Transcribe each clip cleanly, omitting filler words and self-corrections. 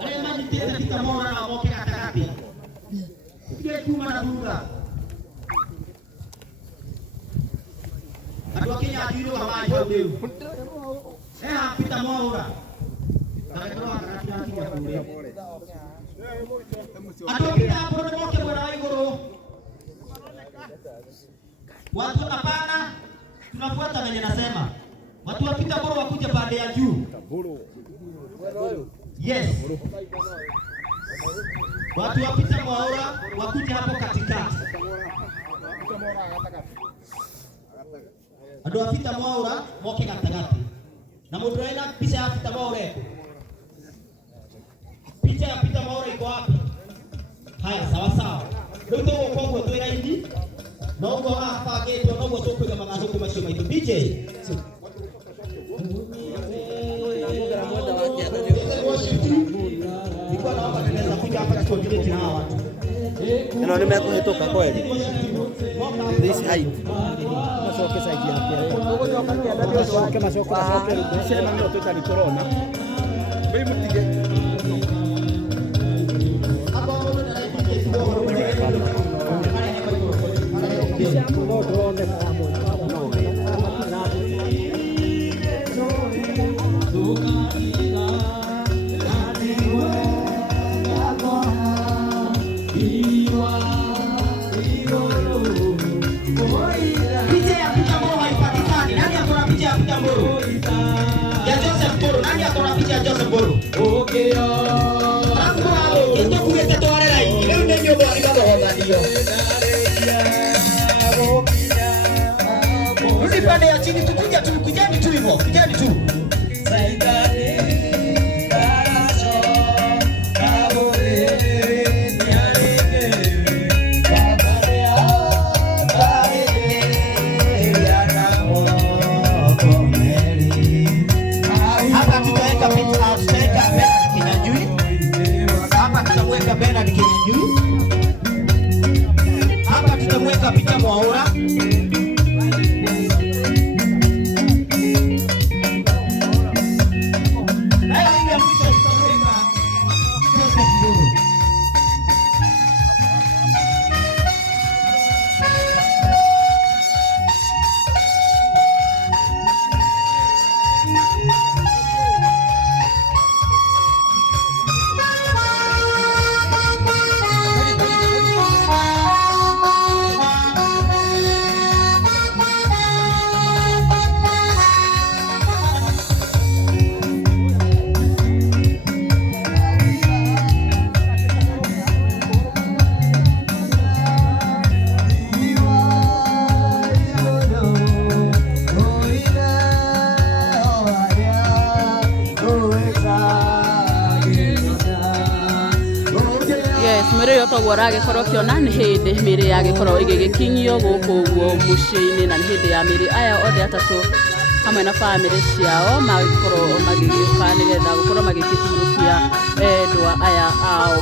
Ale maji tena kitamona na moke katakati. Kile kuma na bunga. Ado Kenya ajiro kama hiyo. Pita mora. Ado pita hapo moke bora igoro. Watu hapana, tunafuata venye nasema. Watu wapita bora wakuje pande ya juu. Yes. Watu wapita Mwaura wakuje hapo katikati. Ado wapita Mwaura moke katikati. Na mudroina picha ya pita Mwaura. Picha ya pita Mwaura iko wapi? Haya sawa sawa. Ndio kwa kwa twera hivi. Nogo hapa geto nogo soko kama ngazo kwa shoma hiyo DJ. Nilikuwa naomba tunaweza kuja hapa tukontribute na hawa watu. Ndio nimekutoka kweli. This height. Masoke saidi yake. Masoke masoke. Sema leo tutali corona. Bei mutige. Pande ya chini tukuja tu kujani tu hivyo, kujani tu. Hapa tutaweka picha, tutaweka Bernard Kinyanjui. Hapa tutamweka Bernard Kinyanjui. Hapa tutamweka picha Mwaura. Mere yo to gora ge koro kiona ni hinde mere ya ge koro igigikinyio guku guo muciini na ni hinde ya mere aya othe atatu hamwe na family ciao magikoro magigiuka ni getha gukorwo magikiturukia endwa aya ao.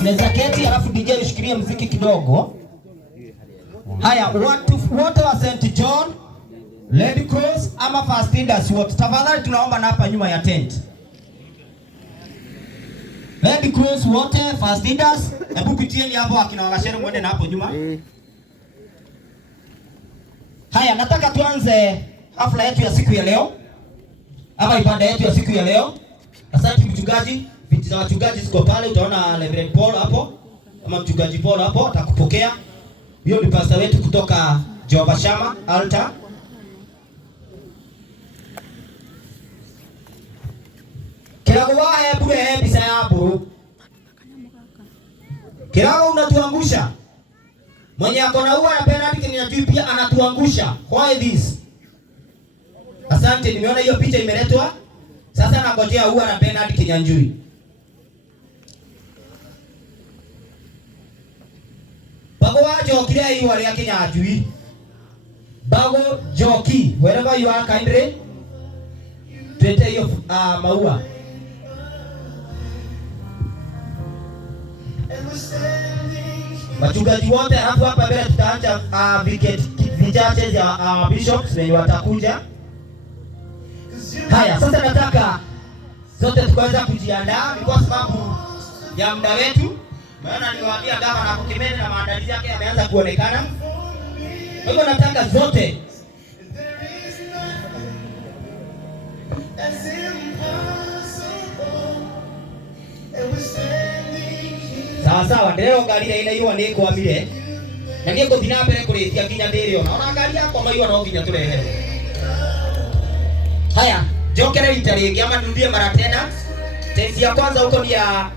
Unaweza keti alafu DJ ushikilie muziki kidogo. Haya, watu wote wa St. John, Red Cross ama First Aiders wote, tafadhali tunaomba na hapa nyuma ya tent. Red Cross wote, first leaders, hebu pitieni hapo akina Wagashere mwende na hapo nyuma. Haya, nataka tuanze hafla yetu ya siku ya leo. Ama ibada yetu ya siku ya leo. Asante mchungaji, viti za wachungaji ziko pale, utaona Reverend Paul hapo. Ama mchungaji Paul hapo atakupokea. Huyo ni pastor wetu kutoka Jehovah Shammah Altar. Kirago wae bure bisa ya buru. Kirago unatuangusha. Mwenye akona ua na penalty kinajui pia anatuangusha. Why this? Asante, nimeona hiyo picha imeletwa. Sasa nangojea ua na penalty kinyanjui. Bago wa joki le hiyo wale kinyanjui. Bago joki, wherever you are kindly. Tuete hiyo maua. Wachungaji wote hapo hapa mbele tutaanza vichache za bishops wenye watakuja. Haya, sasa nataka zote tukaanza kujiandaa kwa sababu ya muda wetu. Maana niwaambia gava na Kukimene na maandalizi yake yameanza kuonekana. Kwa hivyo nataka zote sawa leo gari ile hiyo ni kwa mire na ndio kuthina mbere kuritia nginya ndiryo naona gari yako maiwa no nginya turehe. Haya, jokere itaringi ama nirudie mara tena. Tenzi ya kwanza huko ni ya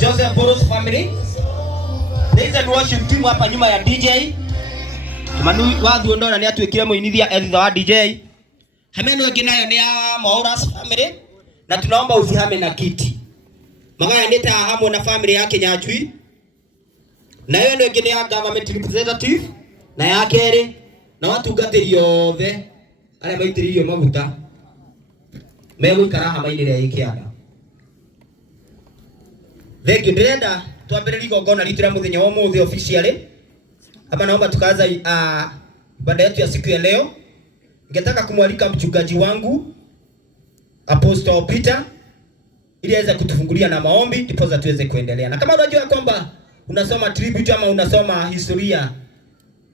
Joseph Boros family. There is a worship team hapa nyuma ya DJ. Manu wathu ondona ni atwikire muinithia etha wa DJ. Hameno ingĩ nayo ni ya Mauras family na tunaomba usihame na kiti. Magaya nita hamwe na family yake Nyajui. Na hiyo ndio ingine ya government representative na ya kere na watungatĩri othe arĩa maitĩrĩirio maguta megũikara hama-inĩ rĩa gĩkĩanda. Thengi ndĩrenda twambĩrĩrie igongona ritũ rĩa mũthenya wa ũmũthĩ officially. Hapa naomba tukaanza ibada yetu ya siku ya leo. Ningetaka kumwalika mchungaji wangu Apostle Peter ili aweze kutufungulia na maombi ndipo tuweze kuendelea. Na kama unajua kwamba unasoma tribute ama unasoma historia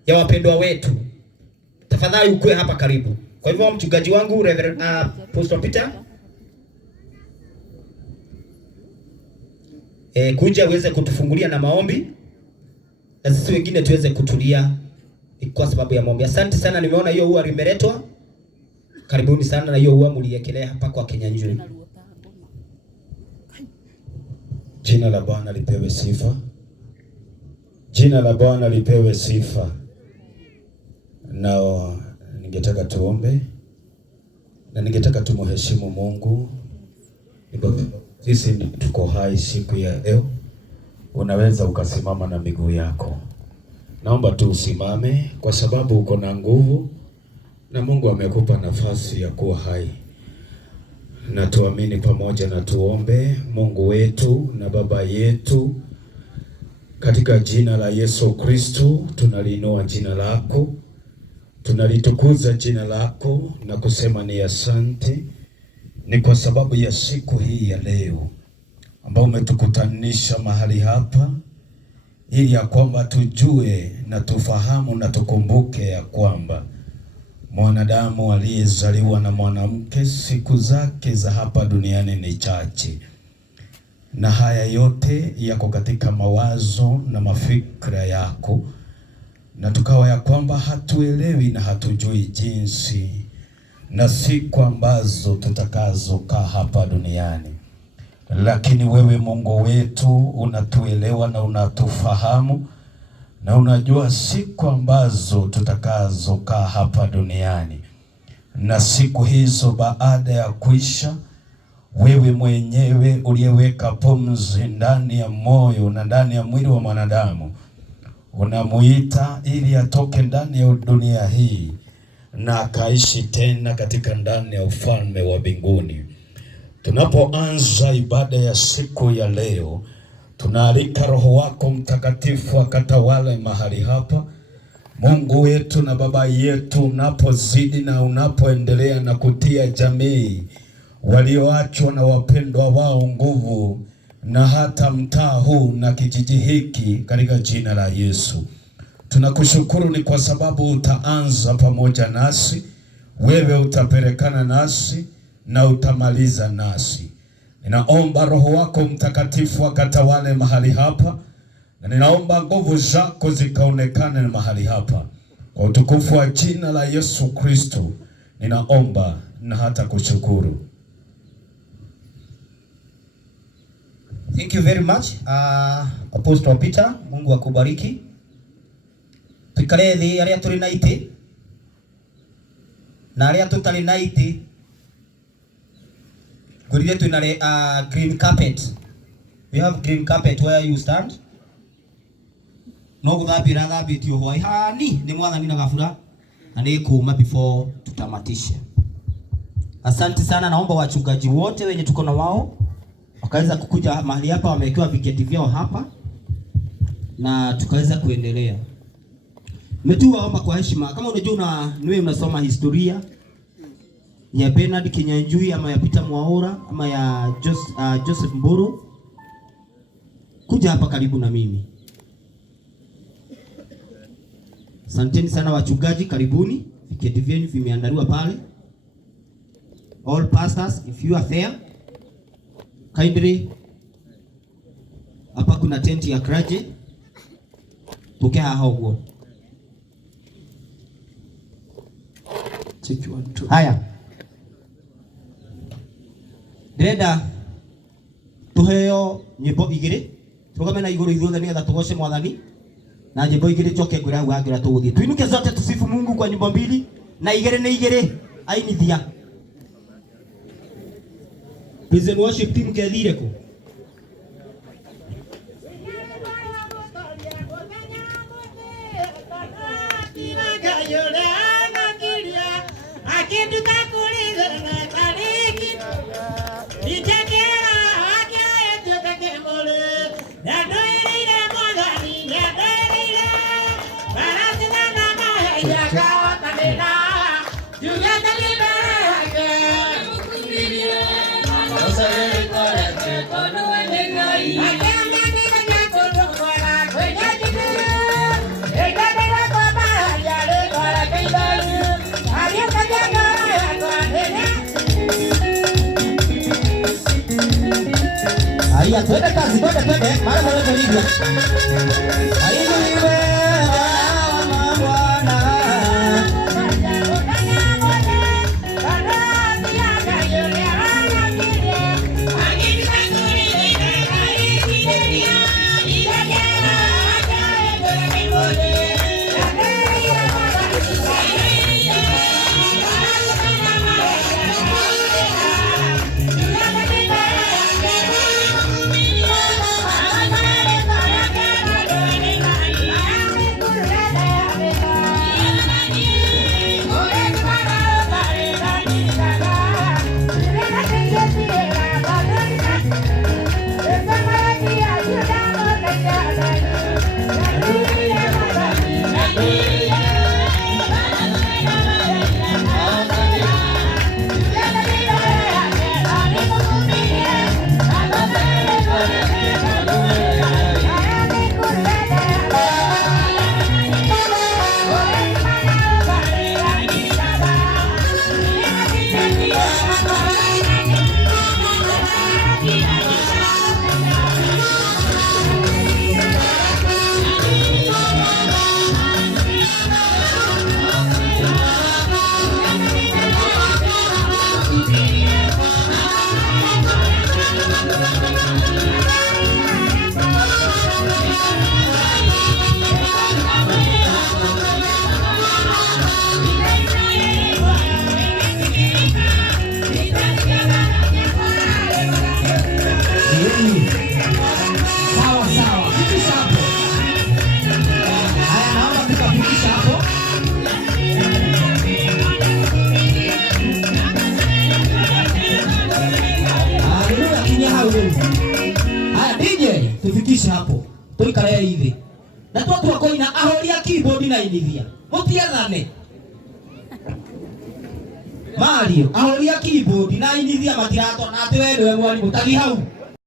ya wapendwa wetu, tafadhali ukue hapa karibu. Kwa hivyo mchungaji wangu Reverend Apostle Peter kuja uweze kutufungulia na maombi na sisi wengine tuweze kutulia kwa sababu ya maombi. Asante sana, nimeona hiyo ua limeletwa. Karibuni sana na hiyo ua mliekelea hapa kwa Kinyanjui. Jina la Bwana lipewe sifa. Jina la Bwana lipewe sifa. Na ningetaka tuombe na ningetaka tumheshimu Mungu. Sisi tuko hai siku ya leo. Unaweza ukasimama na miguu yako. Naomba tu usimame kwa sababu uko na nguvu na Mungu amekupa nafasi ya kuwa hai. Na tuamini pamoja na tuombe. Mungu wetu na Baba yetu, katika jina la Yesu Kristo tunaliinua jina lako, tunalitukuza jina lako na kusema ni asante. Ni kwa sababu ya siku hii ya leo ambao umetukutanisha mahali hapa ili ya kwamba tujue na tufahamu na tukumbuke ya kwamba mwanadamu aliyezaliwa na mwanamke siku zake za hapa duniani ni chache, na haya yote yako katika mawazo na mafikra yako, na tukawa ya kwamba hatuelewi na hatujui jinsi na siku ambazo tutakazokaa hapa duniani. Lakini wewe Mungu wetu unatuelewa na unatufahamu na unajua siku ambazo tutakazokaa hapa duniani. Na siku hizo baada ya kuisha, wewe mwenyewe uliyeweka pumzi ndani ya moyo na ndani ya mwili wa mwanadamu, unamuita ili atoke ndani ya dunia hii na akaishi tena katika ndani ya ufalme wa mbinguni. Tunapoanza ibada ya siku ya leo, tunaalika Roho wako Mtakatifu akatawale mahali hapa. Mungu wetu na Baba yetu, unapozidi na unapoendelea na kutia jamii walioachwa na wapendwa wao nguvu na hata mtaa huu na kijiji hiki katika jina la Yesu. Tunakushukuru ni kwa sababu utaanza pamoja nasi, wewe utapelekana nasi na utamaliza nasi. Ninaomba Roho wako Mtakatifu akatawale mahali hapa, na ninaomba nguvu zako zikaonekane mahali hapa. Kwa utukufu wa jina la Yesu Kristo ninaomba na hata kushukuru. Thank you very much, Apostle Peter. Mungu akubariki. Tukare thĩ arĩa tũrĩ na itĩ na arĩa tũtarĩ na itĩ. Ngũrire twĩna green carpet. We have green carpet where you stand. No gũthambĩra thambĩtio hwaĩ hani nĩ mwathani na gabura na nĩ kuuma before tutamatisha. Asante sana, naomba wachungaji wote wenye tuko na wao wakaweza kukuja mahali hapa, wamewekewa viketi vyao hapa na tukaweza kuendelea. Nimetuomba kwa heshima, kama unajua niwe unasoma historia ya Bernard Kinyanjui ama ya Peter Mwaura ama ya Joseph Mburu, kuja hapa karibu na mimi. Asanteni sana wachungaji, karibuni. Viketi vyenu vimeandaliwa pale. All pastors, if you are there, kindly. Hapa kuna tenti ya clergy. Tokea hapo. Haya. Ndĩrenda tuheo nyĩmbo igĩrĩ. Tũgame na igũrũ ithuothe nĩgetha tũgoce Mwathani. Na nyĩmbo igĩrĩ njoke ngwĩra hau hangĩra tũgũthiĩ. Tuinuke zote tusifu Mungu kwa nyĩmbo mbili na igĩrĩ nĩ igĩrĩ. Ainithia. Praise and worship team kethire ku. Haya, twende kazi, twende. Mara moja tulivyo. Haleluya. Haya DJ, tufikishe hapo. Tuikare hivi. Na tu watu wako ina ahoria keyboard na inithia. Mutiathane. Mario, ahoria keyboard na inithia matirato na ati wewe mwalimu tagi hau.